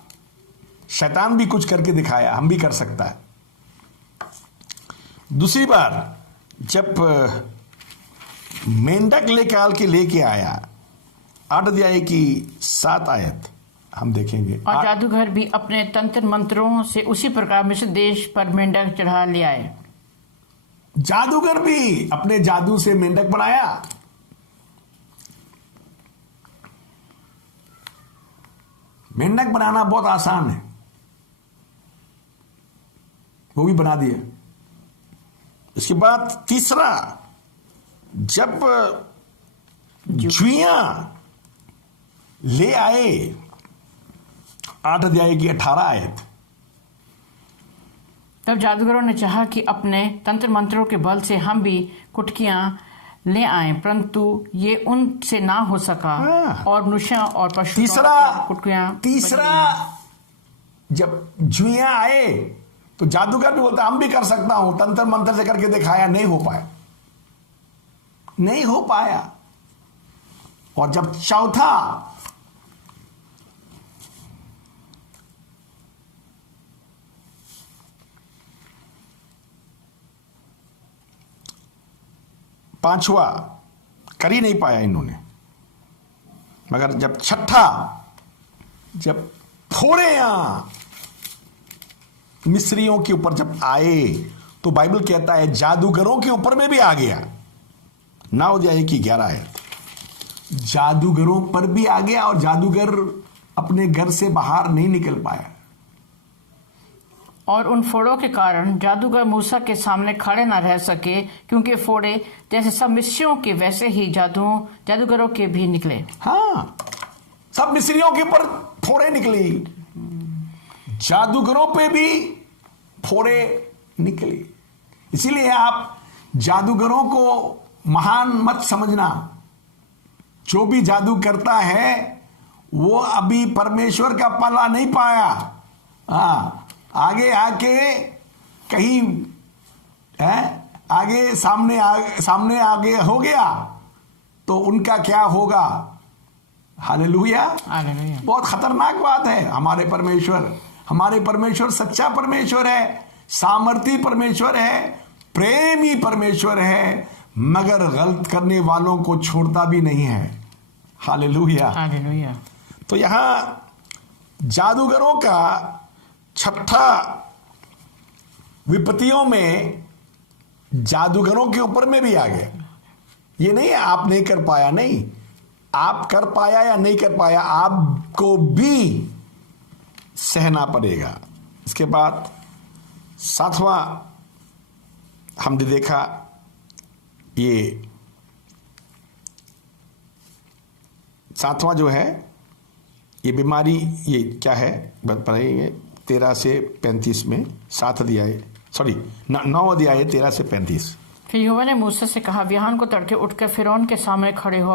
शैतान भी कुछ करके दिखाया, हम भी कर सकता है। दूसरी बार जब मेंढक लेके आया, 8 अध्याय की 7 आयत हम देखेंगे। और जादूगर भी अपने तंत्र मंत्रों से उसी प्रकार मिस्र देश पर मेंढक चढ़ा ले आए। जादूगर भी अपने जादू से मेंढक बनाया। मेंढक बनाना बहुत आसान है, वो भी बना दिया। इसके बाद तीसरा, जब जुइयां ले आए, 8 अध्याय की 18 आयत। तब जादूगरों ने चाहा कि अपने तंत्र मंत्रों के बल से हम भी कुटकियां ले आएं, परंतु ये उनसे ना हो सका। और मनुष्य और पशु तीसरा जब जुइयां आए तो जादूगर भी बोलता हम भी कर सकता हूं, तंत्र मंत्र से करके दिखाया, नहीं हो पाया। और जब चौथा, पांचवा कर ही नहीं पाया इन्होंने, मगर जब छठा, जब फोड़े मिस्रियों के ऊपर जब आए, तो बाइबल कहता है जादूगरों के ऊपर में भी आ गया। 9 अध्याय की 11 आयत। जादूगरों पर भी आ गया और जादूगर अपने घर से बाहर नहीं निकल पाया। और उन फोड़ों के कारण जादूगर मूसा के सामने खड़े न रह सके, क्योंकि फोड़े जैसे सब मिस्रियों के वैसे ही जादूगरों के भी निकले। हाँ, सब मिस्रियों के ऊपर फोड़े निकली, जादूगरों पे भी फोड़े निकले। इसीलिए आप जादूगरों को महान मत समझना। जो भी जादू करता है वो अभी परमेश्वर का पल्ला नहीं पाया। हाँ, आगे आके कहीं है, आगे सामने आगे हो गया तो उनका क्या होगा। हालेलुया। बहुत खतरनाक बात है। हमारे परमेश्वर सच्चा परमेश्वर है, सामर्थी परमेश्वर है, प्रेमी परमेश्वर है, मगर गलत करने वालों को छोड़ता भी नहीं है। हालेलुया। हालेलुया। तो यहां जादूगरों का छठा विपत्तियों में जादूगरों के ऊपर में भी आ गया। ये नहीं है आप नहीं कर पाया, नहीं, आप कर पाया या नहीं कर पाया, आपको भी सहना पड़ेगा। इसके बाद सातवां हमने देखा, ये सातवां जो है ये बीमारी, ये क्या है बताइए। 13 से 35 में 7 अध्याय, सॉरी 9 अध्याय 13 से 35। फिर यहोवा ने मूसा से कहा, बिहान को तड़के उठकर फिरौन के सामने खड़े हो।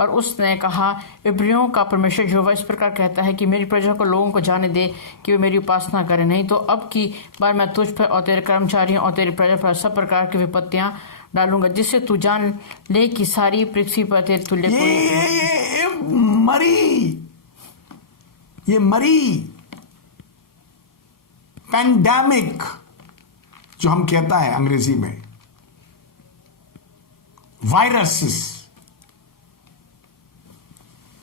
और उसने कहा, इब्रियों का परमेश्वर यहोवा इस प्रकार कहता है कि मेरी प्रजा को, लोगों को जाने दे कि वे मेरी उपासना करें, नहीं तो अब की बार मैं तुझ पर और तेरे कर्मचारियों और तेरी प्रजा पर सब प्रकार की विपत्तियां डालूंगा, जिससे तू जान ले कि सारी पृथ्वी पर तेरे तुल्य ये मरी पैंडेमिक जो हम कहता है अंग्रेजी में, वायरसेस,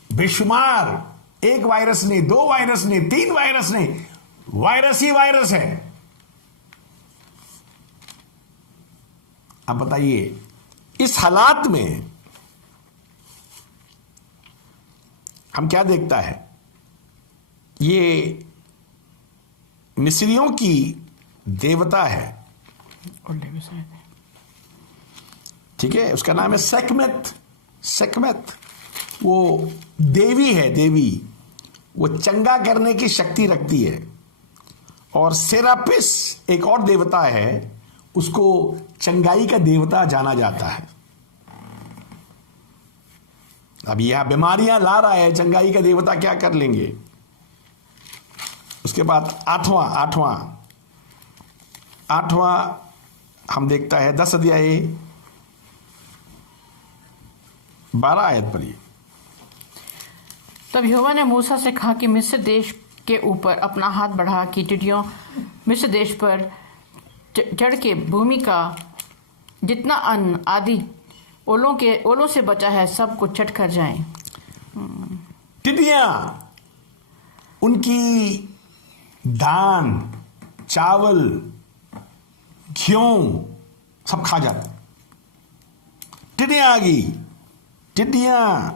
बेशुमार, एक वायरस नहीं, 2 वायरस नहीं, 3 वायरस नहीं, वायरस ही वायरस है। अब बताइए इस हालात में हम क्या देखता है, ये मिस्रियों की देवता है, ठीक है, उसका नाम है सेकमेत। सेकमेत वो देवी है, देवी, वो चंगा करने की शक्ति रखती है। और सेरापिस एक और देवता है, उसको चंगाई का देवता जाना जाता है। अब यह बीमारियां ला रहा है, चंगाई का देवता क्या कर लेंगे। उसके बाद आठवां हम देखता है 10 अध्याय 12 आयत पर। तब यहोवा ने मूसा से कहा कि मिस्र देश के ऊपर अपना हाथ बढ़ा कि टिड्डियों मिस्र देश पर चढ़ के भूमि का जितना अन्न आदि ओलों से बचा है सब कुछ चट कर जाएं। टिड्डियां उनकी धान, चावल, गेहूं सब खा जाते। टिड्डियां आ गई, टिड्डियां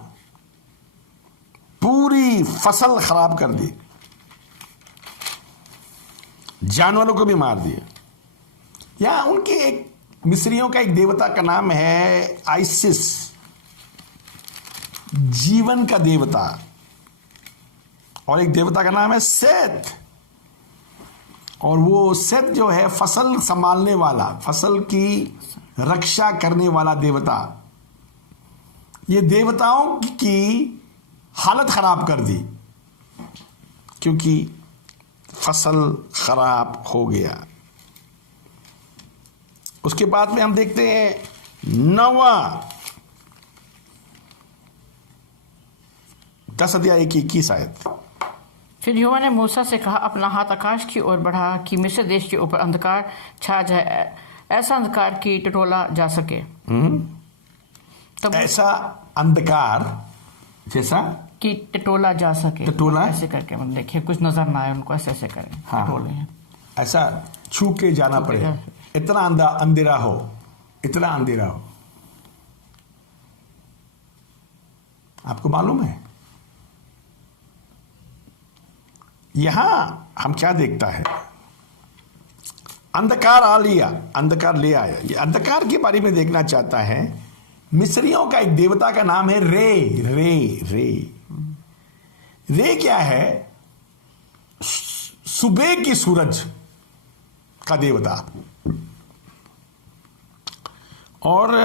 पूरी फसल खराब कर दी, जानवरों को भी मार दिया। यहां उनके एक मिस्रियों का एक देवता का नाम है आइसिस, जीवन का देवता, और एक देवता का नाम है सेत। और वो सेत जो है फसल संभालने वाला, फसल की रक्षा करने वाला देवता। ये देवताओं की हालत खराब कर दी क्योंकि फसल खराब हो गया। उसके बाद में हम देखते हैं 9वां 10 अध्याय की 21 आयत। फिर यहोवा ने मूसा से कहा, अपना हाथ आकाश की ओर बढ़ा कि मिस्र देश के ऊपर अंधकार छा जाए, ऐसा अंधकार की टटोला जा सके। तब ऐसा अंधकार जैसा कि टटोला जा सके, टटोला ऐसे करके मतलब देखिए कुछ नजर ना आए उनको, ऐसे ऐसे करें। हाँ, टटोले हैं, ऐसा छू के जाना पड़े, इतना अंधेरा हो, इतना अंधेरा हो। आपको मालूम है यहां हम क्या देखता है, अंधकार आ लिया, अंधकार ले आया। ये अंधकार के बारे में देखना चाहता है। मिस्रियों का एक देवता का नाम है रे। रे रे रे क्या है? सुबह की सूरज का देवता। और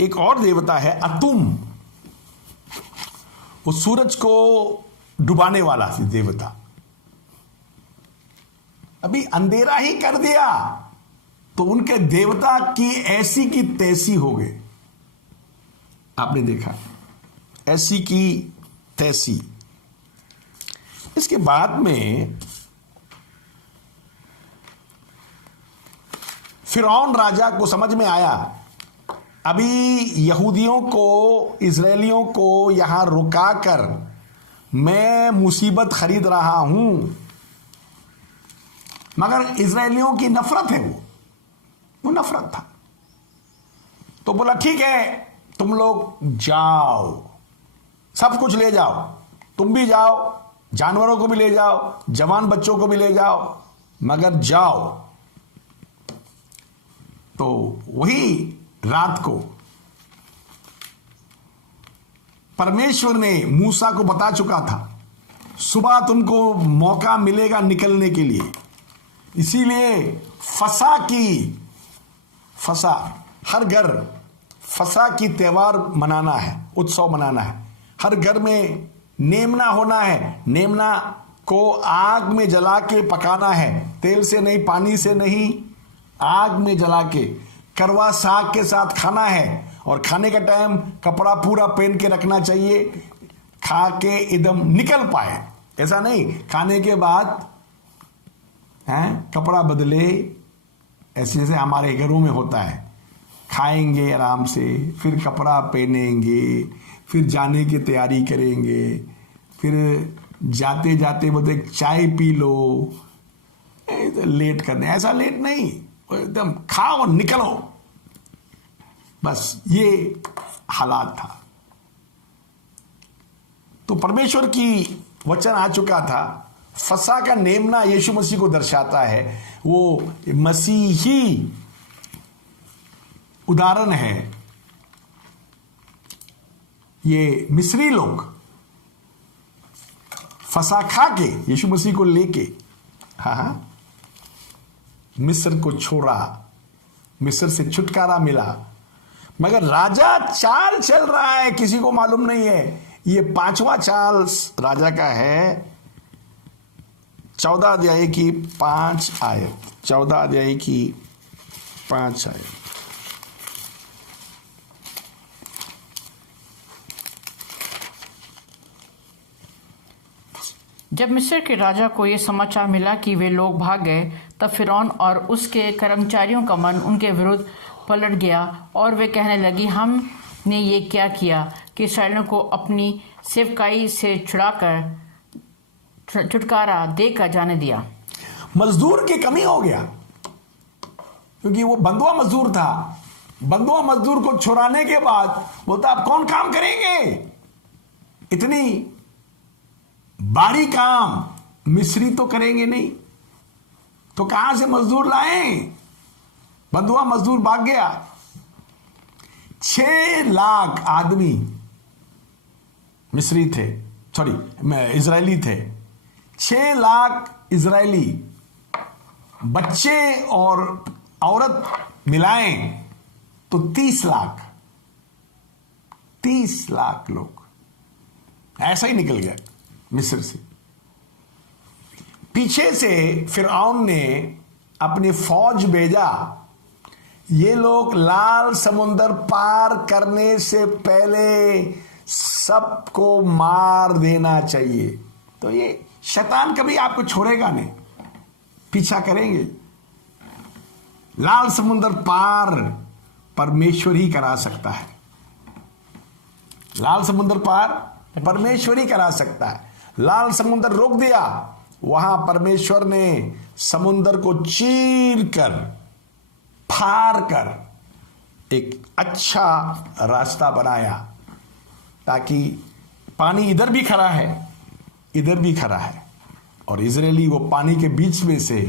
एक और देवता है अतुम, वो सूरज को डुबाने वाला देवता। अभी अंधेरा ही कर दिया तो उनके देवता की ऐसी की तैसी हो गए। आपने देखा, ऐसी की तैसी। इसके बाद में फिरौन राजा को समझ में आया अभी यहूदियों को, इजरायलियों को यहां रुकाकर मैं मुसीबत खरीद रहा हूं, मगर इजरायलियों की नफरत है, वो नफरत था। तो बोला ठीक है, तुम लोग जाओ, सब कुछ ले जाओ, तुम भी जाओ, जानवरों को भी ले जाओ, जवान बच्चों को भी ले जाओ, मगर जाओ। तो वही रात को परमेश्वर ने मूसा को बता चुका था, सुबह तुमको मौका मिलेगा निकलने के लिए। इसीलिए फसा हर घर फसा की त्योहार मनाना है, उत्सव मनाना है। हर घर में नेमना होना है, नेमना को आग में जला के पकाना है, तेल से नहीं, पानी से नहीं, आग में जला के करवा साग के साथ खाना है। और खाने का टाइम कपड़ा पूरा पहन के रखना चाहिए, खा के एकदम निकल पाए। ऐसा नहीं खाने के बाद कपड़ा बदले, ऐसे जैसे हमारे घरों में होता है। खाएंगे आराम से, फिर कपड़ा पहनेंगे, फिर जाने की तैयारी करेंगे, फिर जाते जाते बोलते चाय पी लो, लेट करने। ऐसा लेट नहीं, एकदम खाओ निकलो, बस ये हालात था। तो परमेश्वर की वचन आ चुका था। फसा का नेमना यीशु मसीह को दर्शाता है, वो मसीही उदाहरण है। ये मिस्री लोग फसा खा के यीशु मसीह को लेके मिस्र को छोड़ा, मिस्र से छुटकारा मिला। मगर राजा चाल चल रहा है, किसी को मालूम नहीं है। ये 5वां चाल राजा का है। 14 अध्याय की 5 आयत, 14 अध्याय की 5 आयत। जब मिस्र के राजा को यह समाचार मिला कि वे लोग भाग गए, तब फिरौन और उसके कर्मचारियों का मन उनके विरुद्ध पलट गया और वे कहने लगी, हमने ये क्या किया कि इस्राएलियों को अपनी सेवकाई से छुटकारा देकर जाने दिया। मजदूर की कमी हो गया, क्योंकि वो बंधुआ मजदूर था। बंधुआ मजदूर को छुड़ाने के बाद बोलता अब कौन काम करेंगे, इतनी भारी काम मिस्री तो करेंगे नहीं, तो कहां से मजदूर लाएं। बंधुआ मजदूर भाग गया। 6 लाख आदमी मिस्री थे, इजरायली थे। 6 लाख इजरायली बच्चे और औरत मिलाएं तो 30 लाख लोग ऐसा ही निकल गए मिस्र से। पीछे से फिरौन ने अपनी फौज भेजा, ये लोग लाल समुंदर पार करने से पहले सबको मार देना चाहिए। तो ये शैतान कभी आपको छोड़ेगा नहीं, पीछा करेंगे। लाल समुंदर पार परमेश्वर ही करा सकता है। लाल समुंदर पार परमेश्वर ही करा सकता है। लाल समुंदर रोक दिया, वहां परमेश्वर ने समुंदर को चीर कर, फाड़ कर एक अच्छा रास्ता बनाया, ताकि पानी इधर भी खड़ा है, इधर भी खड़ा है, और इजरायली वो पानी के बीच में से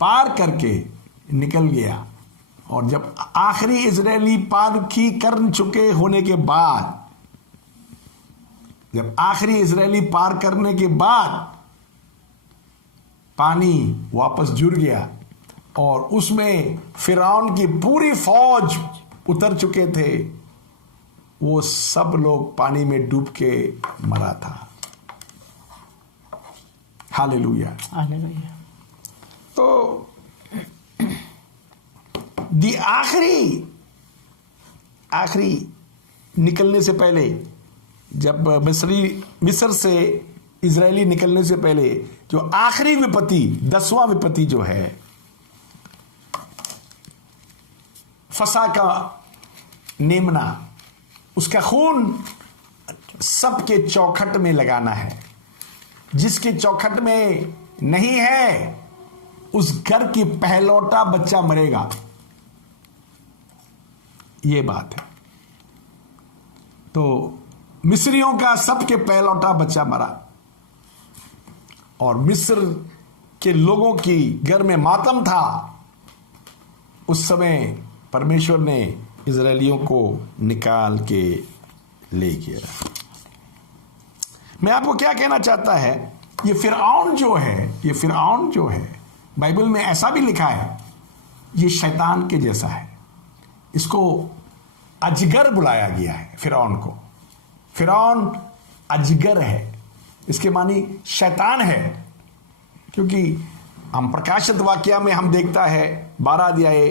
पार करके निकल गया। और जब आखिरी इजरायली पार की कर चुके होने के बाद, जब आखिरी इजरायली पार करने के बाद पानी वापस जुड़ गया और उसमें फिरौन की पूरी फौज उतर चुके थे, वो सब लोग पानी में डूब के मरा था। Hallelujah, hallelujah. तो आखिरी निकलने से पहले, जब मिस्र से इजरायली निकलने से पहले जो आखिरी विपत्ति, 10वां विपत्ति जो है, फसा का नेमना, उसका खून सबके चौखट में लगाना है। जिसके चौखट में नहीं है उस घर की पहलौटा बच्चा मरेगा। यह बात है। तो मिस्रियों का सबके पहलौटा बच्चा मरा और मिस्र के लोगों की घर में मातम था। उस समय परमेश्वर ने इजरायलियों को निकाल के ले गया। मैं आपको क्या कहना चाहता है, ये फिरऔन जो है बाइबल में ऐसा भी लिखा है, ये शैतान के जैसा है। इसको अजगर बुलाया गया है। फिरऔन को, फिरऔन अजगर है, इसके मानी शैतान है। क्योंकि हम प्रकाशित वाक्य में हम देखता है 12 अध्याय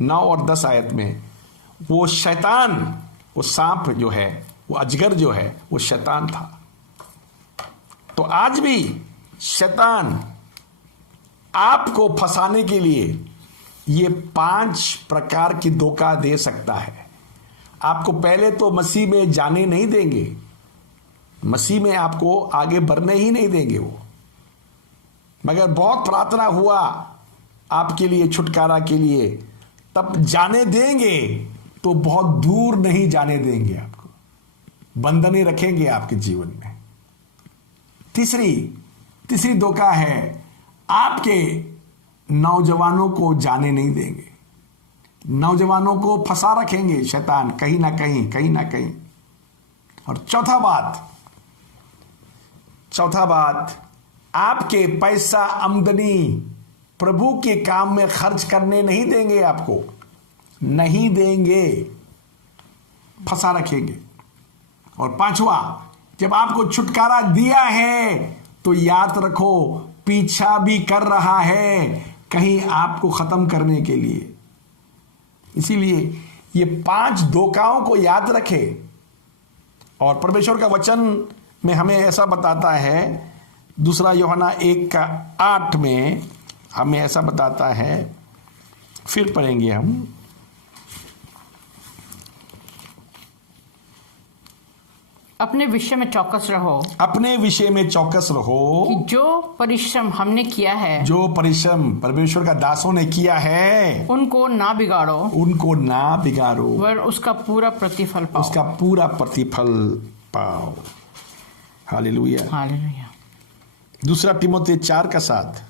9 और 10 आयत में वो शैतान, वो सांप जो है, वो अजगर जो है, वो शैतान था। तो आज भी शैतान आपको फंसाने के लिए ये 5 प्रकार की धोखा दे सकता है। आपको पहले तो मसीह में जाने नहीं देंगे, मसीह में आपको आगे बढ़ने ही नहीं देंगे वो। मगर बहुत प्रार्थना हुआ आपके लिए, छुटकारा के लिए, तब जाने देंगे, तो बहुत दूर नहीं जाने देंगे। आपको बंधने रखेंगे आपके जीवन में। तीसरी धोखा है, आपके नौजवानों को जाने नहीं देंगे। नौजवानों को फंसा रखेंगे शैतान कहीं ना कहीं। और चौथा बात, आपके पैसा आमदनी प्रभु के काम में खर्च करने नहीं देंगे, आपको नहीं देंगे, फंसा रखेंगे। और 5वां, जब आपको छुटकारा दिया है तो याद रखो पीछा भी कर रहा है कहीं आपको खत्म करने के लिए। इसीलिए ये 5 धोखाओं को याद रखें। और परमेश्वर का वचन में हमें ऐसा बताता है, 2 यूहन्ना 1:8 में हमें ऐसा बताता है, फिर पढ़ेंगे हम। अपने विषय में चौकस रहो कि जो परिश्रम हमने किया है, जो परिश्रम परमेश्वर का दासों ने किया है, उनको ना बिगाड़ो, वर उसका पूरा प्रतिफल पाओ। हालेलुया। 2 तीमुथियुस 4:7।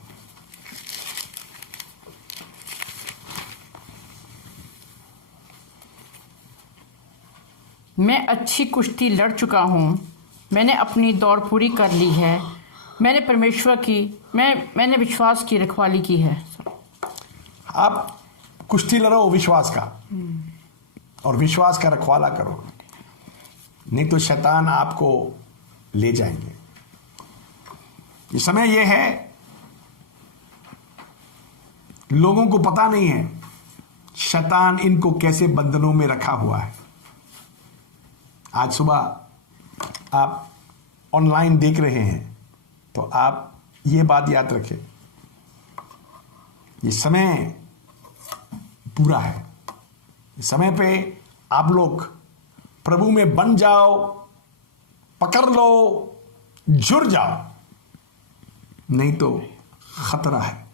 मैं अच्छी कुश्ती लड़ चुका हूँ, मैंने अपनी दौड़ पूरी कर ली है, मैंने विश्वास की रखवाली की है। आप कुश्ती लड़ो विश्वास का, और विश्वास का रखवाला करो, नहीं तो शैतान आपको ले जाएंगे। ये समय ये है, लोगों को पता नहीं है शैतान इनको कैसे बंधनों में रखा हुआ है। आज सुबह आप ऑनलाइन देख रहे हैं तो आप ये बात याद रखें, ये समय बुरा है। इस समय पे आप लोग प्रभु में बन जाओ, पकड़ लो, जुड़ जाओ, नहीं तो खतरा है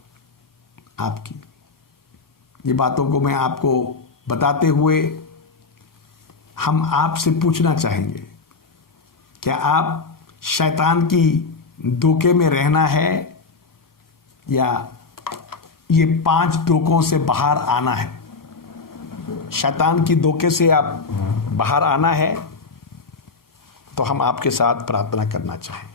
आपकी। ये बातों को मैं आपको बताते हुए हम आपसे पूछना चाहेंगे, क्या आप शैतान की धोखे में रहना है या ये 5 धोखों से बाहर आना है? शैतान की धोखे से आप बाहर आना है तो हम आपके साथ प्रार्थना करना चाहेंगे।